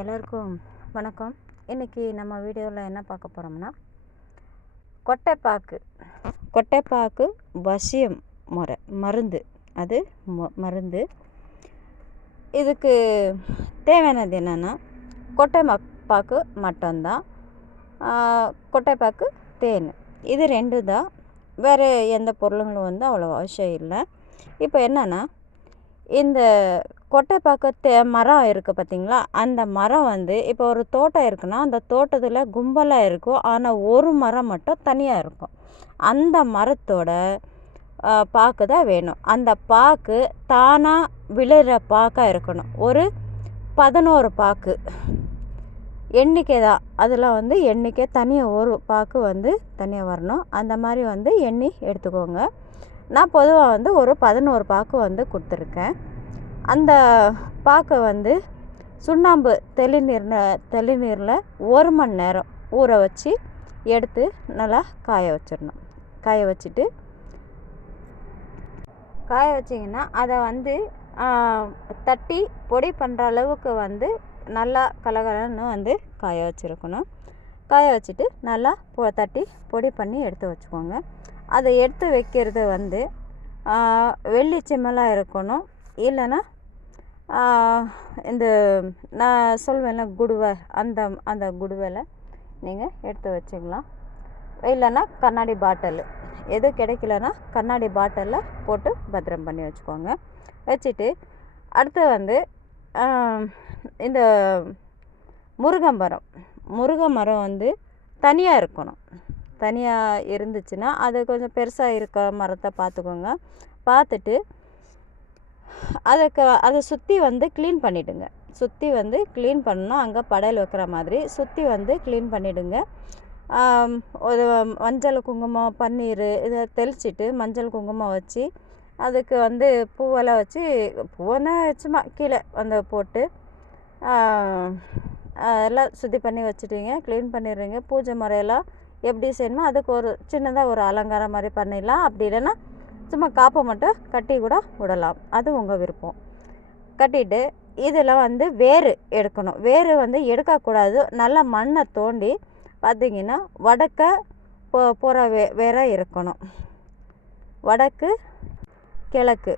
எல்லோருக்கும் வணக்கம். இன்றைக்கி நம்ம வீடியோவில் என்ன பார்க்க போகிறோம்னா கொட்டைப்பாக்கு. கொட்டைப்பாக்கு வசியம் முறை மருந்து. அது மருந்து. இதுக்கு தேவையானது என்னென்னா கொட்டை பாக்கு மட்டும்தான். கொட்டைப்பாக்கு தேன். இது ரெண்டு தான் வேறு எந்த பொருளுங்களும் வந்து அவ்வளோ அவசியம் இல்லை. இப்போ என்னென்னா இந்த கொட்டை தே மரம் இருக்குது பார்த்தீங்களா? அந்த மரம் வந்து இப்போ ஒரு தோட்டம் இருக்குன்னா அந்த தோட்டத்தில் கும்பலாக இருக்கும். ஆனால் ஒரு மரம் மட்டும் தனியாக இருக்கும். அந்த மரத்தோட பாக்கு தான் வேணும். அந்த பாக்கு தானாக விழுற பாக்காக இருக்கணும். ஒரு பதினோரு பாக்கு. எண்ணிக்கை தான். அதில் வந்து எண்ணிக்கை தனியாக ஒரு பாக்கு வந்து தனியாக வரணும். அந்த மாதிரி வந்து எண்ணி எடுத்துக்கோங்க. நான் பொதுவாக வந்து ஒரு பதினோரு பாக்கு வந்து கொடுத்துருக்கேன். அந்த பாக்கை வந்து சுண்ணாம்பு தெளிநீர் தெளிநீரில் ஒரு மணி நேரம் ஊற வச்சு எடுத்து நல்லா காய வச்சிடணும். காய வச்சுட்டு காய வச்சிங்கன்னா அதை வந்து தட்டி பொடி பண்ணுற அளவுக்கு வந்து நல்லா கலகலன்னு வந்து காய வச்சுருக்கணும். காய வச்சுட்டு நல்லா பொ தட்டி பொடி பண்ணி எடுத்து வச்சுக்கோங்க. அதை எடுத்து வைக்கிறது வந்து வெள்ளி செம்மலாக இருக்கணும். இல்லைன்னா இந்த நான் சொல்வேன்ல குடுவை அந்த அந்த குடுவையில் நீங்கள் எடுத்து வச்சுக்கலாம். இல்லைன்னா கண்ணாடி பாட்டில். எது கிடைக்கலன்னா கண்ணாடி பாட்டிலில் போட்டு பத்திரம் பண்ணி வச்சுக்கோங்க. வச்சுட்டு அடுத்து வந்து இந்த முருங்கை மரம். முருங்கை மரம் வந்து தனியாக இருக்கணும். தனியாக இருந்துச்சுன்னா அது கொஞ்சம் பெருசாக இருக்க மரத்தை பார்த்துக்கோங்க பார்த்துட்டு அதுக்கு அதை சுற்றி வந்து க்ளீன் பண்ணிவிடுங்க சுற்றி வந்து க்ளீன் பண்ணணும். அங்கே படையல் வைக்கிற மாதிரி சுற்றி வந்து க்ளீன் பண்ணிவிடுங்க ஒரு மஞ்சள் குங்குமம் பன்னீர் இதை தெளிச்சிட்டு மஞ்சள் குங்குமம் வச்சு அதுக்கு வந்து பூவெல்லாம் வச்சு பூவென்னா சும்மா கீழே அந்த போட்டு எல்லாம் சுத்தி பண்ணி வச்சுட்டீங்க க்ளீன் பண்ணிடுறீங்க பூஜை முறையெல்லாம் எப்படி செய்யணுமோ அதுக்கு ஒரு சின்னதாக ஒரு அலங்காரம் மாதிரி பண்ணிடலாம். அப்படி இல்லைன்னா சும்மா காப்பை மட்டும் கட்டி கூட விடலாம். அது உங்கள் விருப்பம். கட்டிட்டு இதில் வந்து வேர் எடுக்கணும். வேர் வந்து எடுக்கக்கூடாது. நல்லா மண்ணை தோண்டி பார்த்திங்கன்னா வடக்க போ போகிற வே வேற இருக்கணும். வடக்கு கிழக்கு.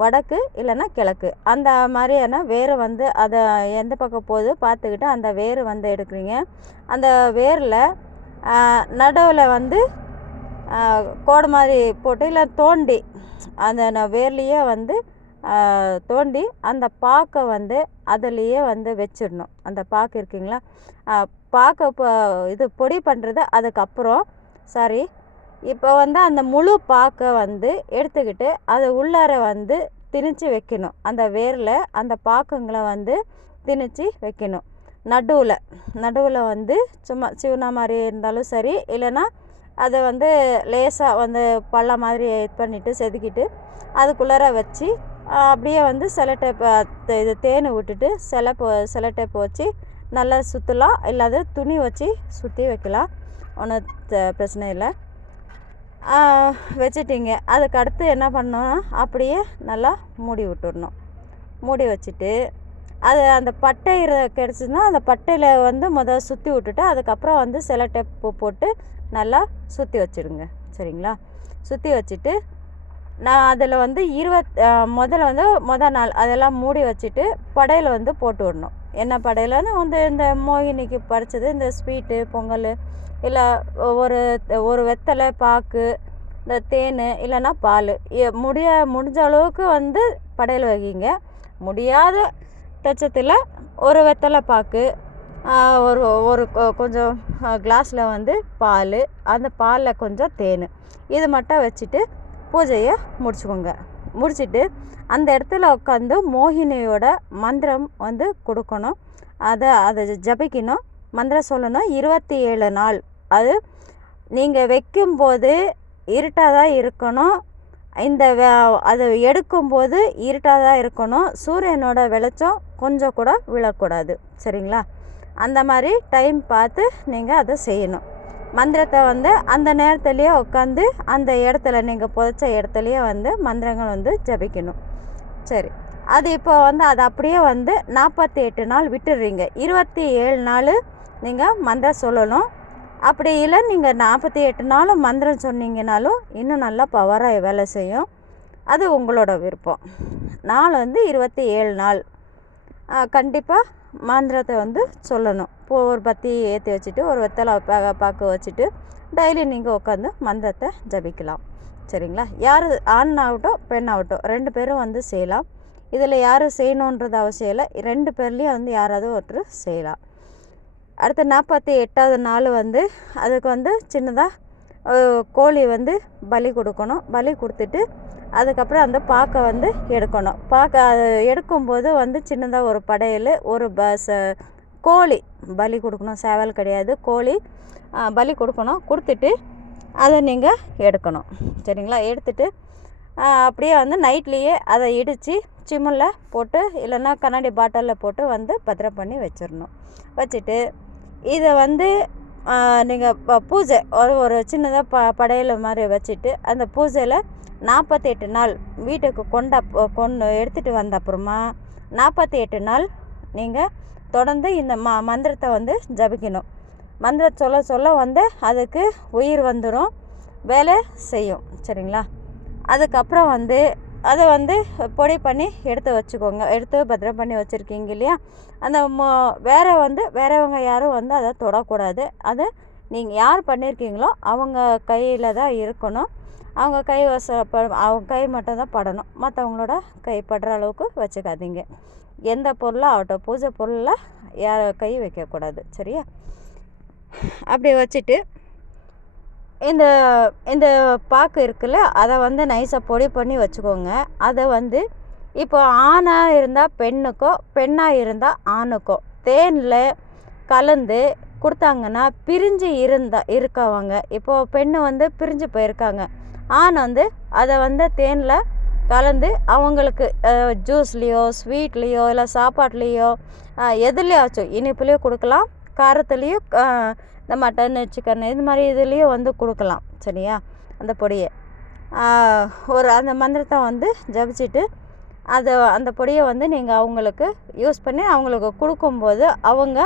வடக்கு இல்லைன்னா கிழக்கு. அந்த மாதிரியான வேர் வந்து அதை எந்த பக்கம் போகுது பார்த்துக்கிட்டு அந்த வேர் வந்து எடுக்கிறீங்க. அந்த வேரில் நடுவில் வந்து கோடு மாதிரி போட்டு இல்லை தோண்டி அந்த வேர்லேயே வந்து தோண்டி அந்த பாக்கை வந்து அதுலேயே வந்து வச்சிடணும். அந்த பாக்கு இருக்குங்களா? பாக்கை இப்போ இது பொடி பண்ணுறது அதுக்கப்புறம் சாரி இப்போ வந்து அந்த முழு பாக்கை வந்து எடுத்துக்கிட்டு அது உள்ளார வந்து திணிச்சு வைக்கணும். அந்த வேரில் அந்த பாக்குங்களை வந்து திணிச்சு வைக்கணும். நடுவில் நடுவில் வந்து சும்மா சிவனா மாதிரி இருந்தாலும் சரி இல்லைன்னா அதை வந்து லேசாக வந்து பள்ளம் மாதிரி இது பண்ணிவிட்டு செதுக்கிட்டு அதுக்குள்ளார வச்சு அப்படியே வந்து சில செலட்டேப்பை இது தேன் விட்டுட்டு சில சில செலட்டேப்பை வச்சு நல்லா சுற்றலாம் இல்லாத துணி வச்சு சுற்றி வைக்கலாம். ஒன்றும் பிரச்சனை இல்லை. வச்சுட்டிங்க. அதுக்கு அடுத்து என்ன பண்ணணும் அப்படியே நல்லா மூடி விட்டுடணும் மூடி வச்சுட்டு அது அந்த பட்டை கிடச்சிதுன்னா அந்த பட்டையில் வந்து முத சுற்றி விட்டுட்டு அதுக்கப்புறம் வந்து சில டெப்பு போட்டு நல்லா சுற்றி வச்சுடுங்க சரிங்களா? சுற்றி வச்சுட்டு நான் அதில் வந்து இருபத் முதல்ல வந்து மொதல் நாள் அதெல்லாம் மூடி வச்சுட்டு படையில் வந்து போட்டு விடணும். என்ன படையிலன்னு வந்து இந்த மோகினிக்கு படைச்சது இந்த ஸ்வீட்டு பொங்கல் இல்லை ஒரு ஒரு வெத்தலை பாக்கு இந்த தேன் இல்லைன்னா பால். முடிய முடிஞ்ச அளவுக்கு வந்து படையல் வைக்கிங்க முடியாத தச்சத்தில் ஒரு வெத்தலை பாக்கு ஒரு ஒரு கொ- கொஞ்சம் கிளாஸில் வந்து பால் அந்த பாலில் கொஞ்சம் தேன். இது மட்டும் வச்சுட்டு பூஜையை முடிச்சுக்கோங்க. முடிச்சுட்டு அந்த இடத்துல உட்காந்து மோகினியோட மந்திரம் வந்து கொடுக்கணும். அதை அதை ஜபிக்கணும். மந்திரம் சொல்லணும் இருபத்தி ஏழு நாள். அது நீங்கள் வைக்கும்போது இருட்டாக தான் இருக்கணும். இந்த அதை எடுக்கும்போது இருட்டாக தான் இருக்கணும். சூரியனோட வெளிச்சம் கொஞ்சம் கூட விழக்கூடாது. சரிங்களா? அந்த மாதிரி டைம் பார்த்து நீங்கள் அதை செய்யணும். மந்திரத்தை வந்து அந்த நேரத்துலேயே உட்காந்து அந்த இடத்துல நீங்கள் புதைச்ச இடத்துலையே வந்து மந்திரங்கள் வந்து ஜபிக்கணும். சரி. அது இப்போ வந்து அது அப்படியே வந்து நாற்பத்தி எட்டு நாள் விட்டுடுறீங்க. இருபத்தி ஏழு நாள் நீங்கள் மந்திரம் சொல்லணும். அப்படி இல்லை நீங்கள் நாற்பத்தி எட்டு நாளும் மந்திரம் சொன்னீங்கனாலும் இன்னும் நல்லா பவராக வேலை செய்யும். அது உங்களோட விருப்பம். நாள் வந்து இருபத்தி ஏழு நாள். கண்டிப்பாக மந்திரத்தை வந்து சொல்லணும். இப்போ ஒரு பத்தி ஏற்றி வச்சுட்டு ஒரு வெத்தலை பா பாக்கு வச்சுட்டு டெய்லி நீங்கள் உட்காந்து மந்திரத்தை ஜபிக்கலாம். சரிங்களா? யார் ஆண் ஆகட்டும் பெண் ஆகட்டும் ரெண்டு பேரும் வந்து செய்யலாம். இதில் யார் செய்யணுன்றது அவசியம் இல்லை. ரெண்டு பேர்லேயும் வந்து யாராவது ஒருத்தர் செய்யலாம். அடுத்த நாற்பத்தி எட்டாவது நாள் வந்து அதுக்கு வந்து சின்னதாக கோழி வந்து பலி கொடுக்கணும். பலி கொடுத்துட்டு அதுக்கப்புறம் அந்த பாக்கை வந்து எடுக்கணும். பாக்கை அது எடுக்கும்போது வந்து சின்னதாக ஒரு படையல் ஒரு பஸ் கோழி பலி கொடுக்கணும். சேவல் கிடையாது. கோழி பலி கொடுக்கணும். கொடுத்துட்டு அதை நீங்கள் எடுக்கணும். சரிங்களா? எடுத்துட்டு அப்படியே வந்து நைட்லேயே அதை இடித்து சிம்மில் போட்டு இல்லைன்னா கண்ணாடி பாட்டிலில் போட்டு வந்து பத்திரம் பண்ணி வச்சிடணும். வச்சுட்டு இதை வந்து நீங்கள் பூஜை ஒரு ஒரு சின்னதாக ப படையல் மாதிரி வச்சுட்டு அந்த பூஜையில் நாற்பத்தி எட்டு நாள் வீட்டுக்கு கொண்ட கொண்டு எடுத்துகிட்டு வந்த அப்புறமா நாற்பத்தி எட்டு நாள் நீங்கள் தொடர்ந்து இந்த ம மந்திரத்தை வந்து ஜபிக்கணும். மந்திரம் சொல்ல சொல்ல வந்து அதுக்கு உயிர் வந்துடும் வேலை செய்யும். சரிங்களா? அதுக்கப்புறம் வந்து அதை வந்து பொடி பண்ணி எடுத்து வச்சுக்கோங்க. எடுத்து பத்திரம் பண்ணி வச்சுருக்கீங்க இல்லையா? அந்த மோ வேறு வந்து வேறவங்க யாரும் வந்து அதை தொடக்கூடாது. அதை நீங்கள் யார் பண்ணியிருக்கீங்களோ அவங்க கையில் தான் இருக்கணும். அவங்க கை வச அவங்க கை மட்டும் தான் படணும். மற்றவங்களோட கை படுற அளவுக்கு வச்சுக்காதீங்க. எந்த பொருளாக ஆகட்டும் பூஜை பொருளில் யார் கை வைக்கக்கூடாது. சரியா? அப்படி வச்சுட்டு இந்த இந்த பாக்கு இருக்குல்ல அதை வந்து நைஸாக பொடி பண்ணி வச்சுக்கோங்க. அதை வந்து இப்போ ஆணாக இருந்தால் பெண்ணுக்கோ பெண்ணாக இருந்தால் ஆணுக்கோ தேனில் கலந்து கொடுத்தாங்கன்னா பிரிஞ்சு இருந்தா இருக்கவங்க. இப்போது பெண்ணு வந்து பிரிஞ்சு போயிருக்காங்க. ஆண் வந்து அதை வந்து தேனில் கலந்து அவங்களுக்கு ஜூஸ்லேயோ ஸ்வீட்லேயோ இல்லை சாப்பாட்லேயோ எதுலேயாச்சும் இனிப்புலேயோ கொடுக்கலாம். காரத்துலேயும் இந்த மட்டன் சிக்கன் இது மாதிரி இதுலேயும் வந்து கொடுக்கலாம் சரியா? அந்த பொடியை. ஒரு அந்த மந்திரத்தை வந்து ஜபிச்சுட்டு அதை அந்த பொடியை வந்து நீங்கள் அவங்களுக்கு யூஸ் பண்ணி அவங்களுக்கு கொடுக்கும்போது அவங்க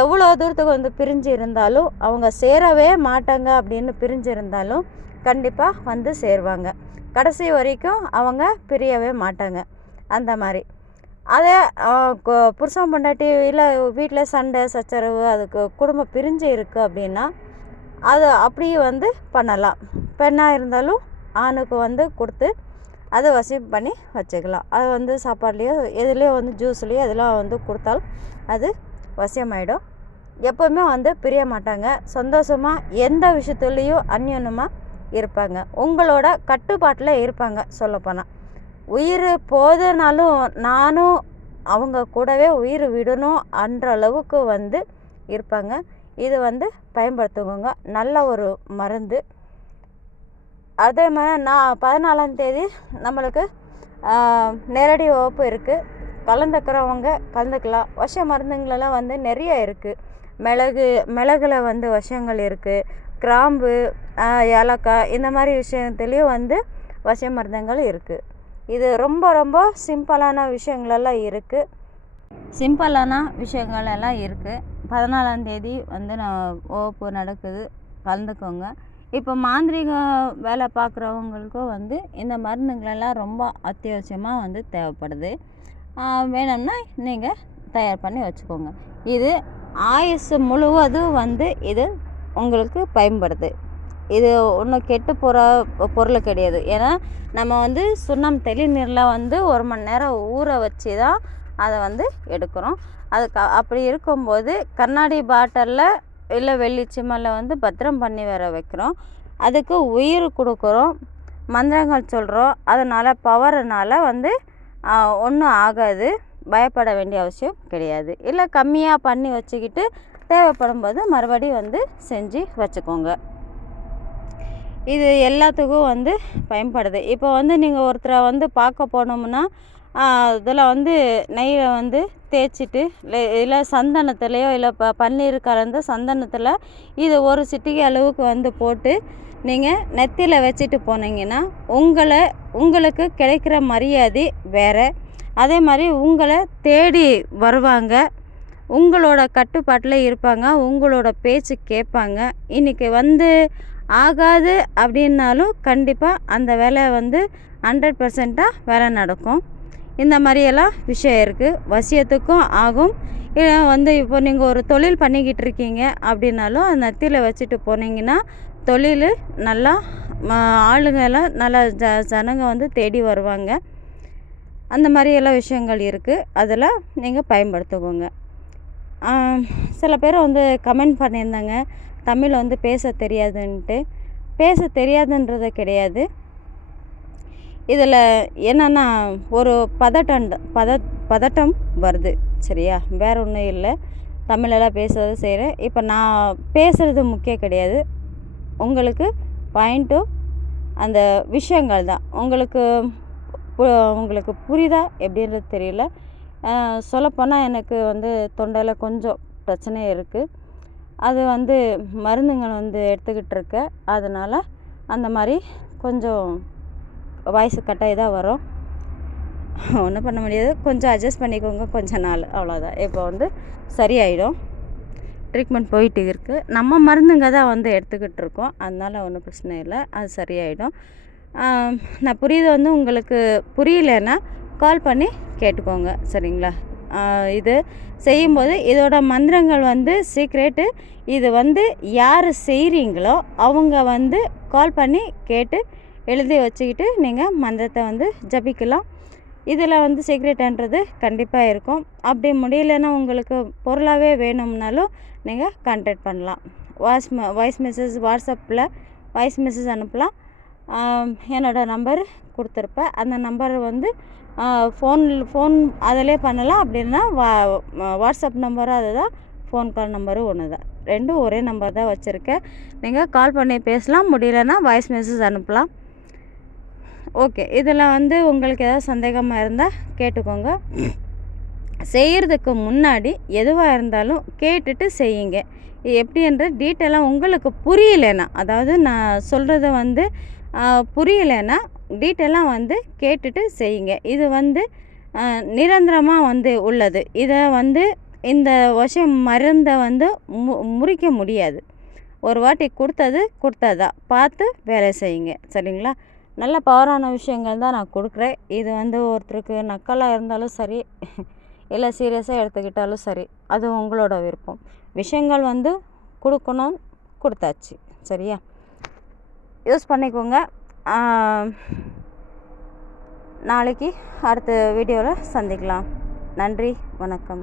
எவ்வளோ தூரத்துக்கு வந்து பிரிஞ்சு இருந்தாலும் அவங்க சேரவே மாட்டாங்க அப்படின்னு பிரிஞ்சு இருந்தாலும் கண்டிப்பாக வந்து சேருவாங்க. கடைசி வரைக்கும் அவங்க பிரியவே மாட்டாங்க. அந்த மாதிரி. அதே புருஷன் பொண்டாட்டி இல்லை வீட்டில் சண்டை சச்சரவு அதுக்கு குடும்பம் பிரிஞ்சு இருக்குது அப்படின்னா அது அப்படியே வந்து பண்ணலாம். பெண்ணாக இருந்தாலும் ஆணுக்கு வந்து கொடுத்து அதை வசியம் பண்ணி வச்சுக்கலாம். அது வந்து சாப்பாட்லேயோ எதுலேயோ வந்து ஜூஸ்லேயோ இதெல்லாம் வந்து கொடுத்தாலும் அது வசியமாயிடும். எப்போவுமே வந்து பிரிய மாட்டாங்க. சந்தோஷமாக எந்த விஷயத்துலேயும் அந்யோன்யமாக இருப்பாங்க. உங்களோட கட்டுப்பாட்டில் இருப்பாங்க சொல்லப்போனால் உயிர் போதுனாலும் நானும் அவங்க கூடவே உயிர் விடணும் அன்ற அளவுக்கு வந்து இருப்பாங்க. இது வந்து பயன்படுத்துவோங்க நல்ல ஒரு மருந்து. அதே மாதிரி நான் பதினாலாம் தேதி நம்மளுக்கு நேரடி வகுப்பு இருக்குது கலந்துக்கிறவங்க கலந்துக்கலாம். விஷ மருந்துங்களெல்லாம் வந்து நிறைய இருக்குது மிளகு மிளகுல வந்து விஷங்கள் இருக்குது கிராம்பு ஏலக்காய் இந்த மாதிரி விஷயத்துலேயும் வந்து விஷ மருந்துகள் இருக்குது இது ரொம்ப ரொம்ப சிம்பிளான விஷயங்களெல்லாம் இருக்குது சிம்பிளான விஷயங்கள் எல்லாம் இருக்குது பதினாலாந்தேதி வந்து நான் வகுப்பு நடக்குது. கலந்துக்கோங்க. இப்போ மாந்திரிக வேலை பார்க்குறவங்களுக்கும் வந்து இந்த மருந்துங்களெல்லாம் ரொம்ப அத்தியாவசியமாக வந்து தேவைப்படுது. வேணும்னா நீங்கள் தயார் பண்ணி வச்சுக்கோங்க. இது ஆயுசு முழுவதும் வந்து இது உங்களுக்கு பயன்படுது. இது ஒன்றும் கெட்டு போகிற பொருள் கிடையாது. ஏன்னா நம்ம வந்து சுண்ணம் தெளிநீரில் வந்து ஒரு மணி நேரம் ஊற வச்சு தான் அதை வந்து எடுக்கிறோம். அதுக்கு அப்படி இருக்கும்போது கண்ணாடி பாட்டிலில் இல்லை வெள்ளி சிம்மலில் வந்து பத்திரம் பண்ணி வர வைக்கிறோம். அதுக்கு உயிர் கொடுக்குறோம். மந்திரங்கள் சொல்கிறோம் அதனால் பவர்னால் வந்து ஒன்றும் ஆகாது. பயப்பட வேண்டிய அவசியம் கிடையாது. இல்லை கம்மியாக பண்ணி வச்சுக்கிட்டு தேவைப்படும் போது மறுபடியும் வந்து செஞ்சு வச்சுக்கோங்க. இது எல்லாத்துக்கும் வந்து பயன்படுது. இப்போ வந்து நீங்கள் ஒருத்தரை வந்து பார்க்க போனோம்னா இதில் வந்து நெய்யில் வந்து தேய்ச்சிட்டு இல்லை இல்லை சந்தனத்துலேயோ இல்லை ப பன்னீர் கலந்து சந்தனத்தில் இது ஒரு சிட்டிகை அளவுக்கு வந்து போட்டு நீங்கள் நெத்தியில் வச்சுட்டு போனீங்கன்னா உங்களை உங்களுக்கு கிடைக்கிற மரியாதை வேறு. அதே மாதிரி உங்களை தேடி வருவாங்க. உங்களோட கட்டுப்பாட்டில் இருப்பாங்க. உங்களோட பேச்சு கேட்பாங்க. இன்றைக்கி வந்து ஆகாது அப்படின்னாலும் கண்டிப்பாக அந்த வேலை வந்து ஹண்ட்ரட் பர்சண்ட்டாக வேலை நடக்கும். இந்த மாதிரியெல்லாம் விஷயம் இருக்குது வசியத்துக்கும் ஆகும். இல்லை வந்து இப்போ நீங்கள் ஒரு தொழில் பண்ணிக்கிட்டு இருக்கீங்க அப்படின்னாலும் அந்த நத்தியில் வச்சுட்டு போனீங்கன்னா தொழில் நல்லா ஆளுங்கெல்லாம் நல்லா ஜ ஜனங்க வந்து தேடி வருவாங்க. அந்த மாதிரியெல்லாம் விஷயங்கள் இருக்குது அதெல்லாம் நீங்கள் பயன்படுத்துவோங்க சில பேர் வந்து கமெண்ட் பண்ணியிருந்தாங்க. தமிழ் வந்து பேச தெரியாதுன்ட்டு பேச தெரியாதுன்றது கிடையாது. இதில் என்னென்னா ஒரு பதட்டம் பத பதட்டம் வருது சரியா? வேற ஒன்றும் இல்லை. தமிழெல்லாம் பேசுறது செய்கிறேன் இப்போ நான் பேசுகிறது முக்கியம் கிடையாது. உங்களுக்கு பாயிண்ட்டும் அந்த விஷயங்கள் தான். உங்களுக்கு உங்களுக்கு புரியுதா? எப்படின்றது தெரியல. சொல்லப்போனால் எனக்கு வந்து தொண்டையில் கொஞ்சம் பிரச்சனை இருக்குது அது வந்து மருந்துங்களை வந்து எடுத்துக்கிட்டிருக்கேன் அதனால் அந்த மாதிரி கொஞ்சம் வாய்ஸு கட்டாகி தான் வரும். ஒன்றும் பண்ண முடியாது. கொஞ்சம் அட்ஜஸ்ட் பண்ணிக்கோங்க. கொஞ்சம் நாள். அவ்வளோதான் இப்போ வந்து சரியாயிடும். ட்ரீட்மெண்ட் போயிட்டு இருக்குது நம்ம மருந்துங்க தான் வந்து எடுத்துக்கிட்டு இருக்கோம் அதனால் ஒன்றும் பிரச்சனை இல்லை. அது சரியாயிடும். நான் புரியுது வந்து உங்களுக்கு புரியலைன்னா கால் பண்ணி கேட்டுக்கோங்க. சரிங்களா? இது செய்யும்போது இதோட மந்திரங்கள் வந்து சீக்ரெட்டு இது வந்து யார் செய்கிறீங்களோ அவங்க வந்து கால் பண்ணி கேட்டு எழுதி வச்சுக்கிட்டு நீங்கள் மந்திரத்தை வந்து ஜபிக்கலாம். இதில் வந்து சீக்ரெட்டுன்றது கண்டிப்பாக இருக்கும். அப்படி முடியலன்னா உங்களுக்கு பொருளாகவே வேணும்னாலும் நீங்கள் கான்டாக்ட் பண்ணலாம். வாய்ஸ் வாய்ஸ் மெசேஜ் வாட்ஸ்அப்பில் வாய்ஸ் மெசேஜ் அனுப்பலாம். என்னோடய நம்பர் கொடுத்துருப்பேன் அந்த நம்பர் வந்து ஃபோன் ஃபோன் அதிலே பண்ணலாம். அப்படின்னா வா வாட்ஸ்அப் நம்பரும் அதுதான். ஃபோன் கால் நம்பரும் ஒன்று தான் ரெண்டும் ஒரே நம்பர் தான் வச்சுருக்கேன் நீங்கள் கால் பண்ணி பேசலாம். முடியலன்னா வாய்ஸ் மெசேஜ் அனுப்பலாம். ஓகே இதில் வந்து உங்களுக்கு ஏதாவது சந்தேகமாக இருந்தால் கேட்டுக்கோங்க. செய்கிறதுக்கு முன்னாடி எதுவாக இருந்தாலும் கேட்டுட்டு செய்யுங்க. எப்படின்ற டீட்டெயிலாக உங்களுக்கு புரியலைன்னா அதாவது நான் சொல்கிறத வந்து புரியலைன்னா டீட்டெயிலாக வந்து கேட்டுட்டு செய்யுங்க. இது வந்து நிரந்தரமாக வந்து உள்ளது. இதை வந்து இந்த விஷம் மருந்தை வந்து மு முறிக்க முடியாது. ஒரு வாட்டி கொடுத்தது கொடுத்ததா? பார்த்து வேலை செய்யுங்க. சரிங்களா? நல்ல பவரான விஷயங்கள் தான் நான் கொடுக்குறேன். இது வந்து ஒருத்தருக்கு நக்கலாக இருந்தாலும் சரி இல்லை சீரியஸாக எடுத்துக்கிட்டாலும் சரி அது உங்களோட விருப்பம். விஷயங்கள் வந்து கொடுக்கணும் கொடுத்தாச்சு. சரியா? யூஸ் பண்ணிக்கோங்க. நாளைக்கு அடுத்த வீடியோவில் சந்திக்கலாம். நன்றி வணக்கம்.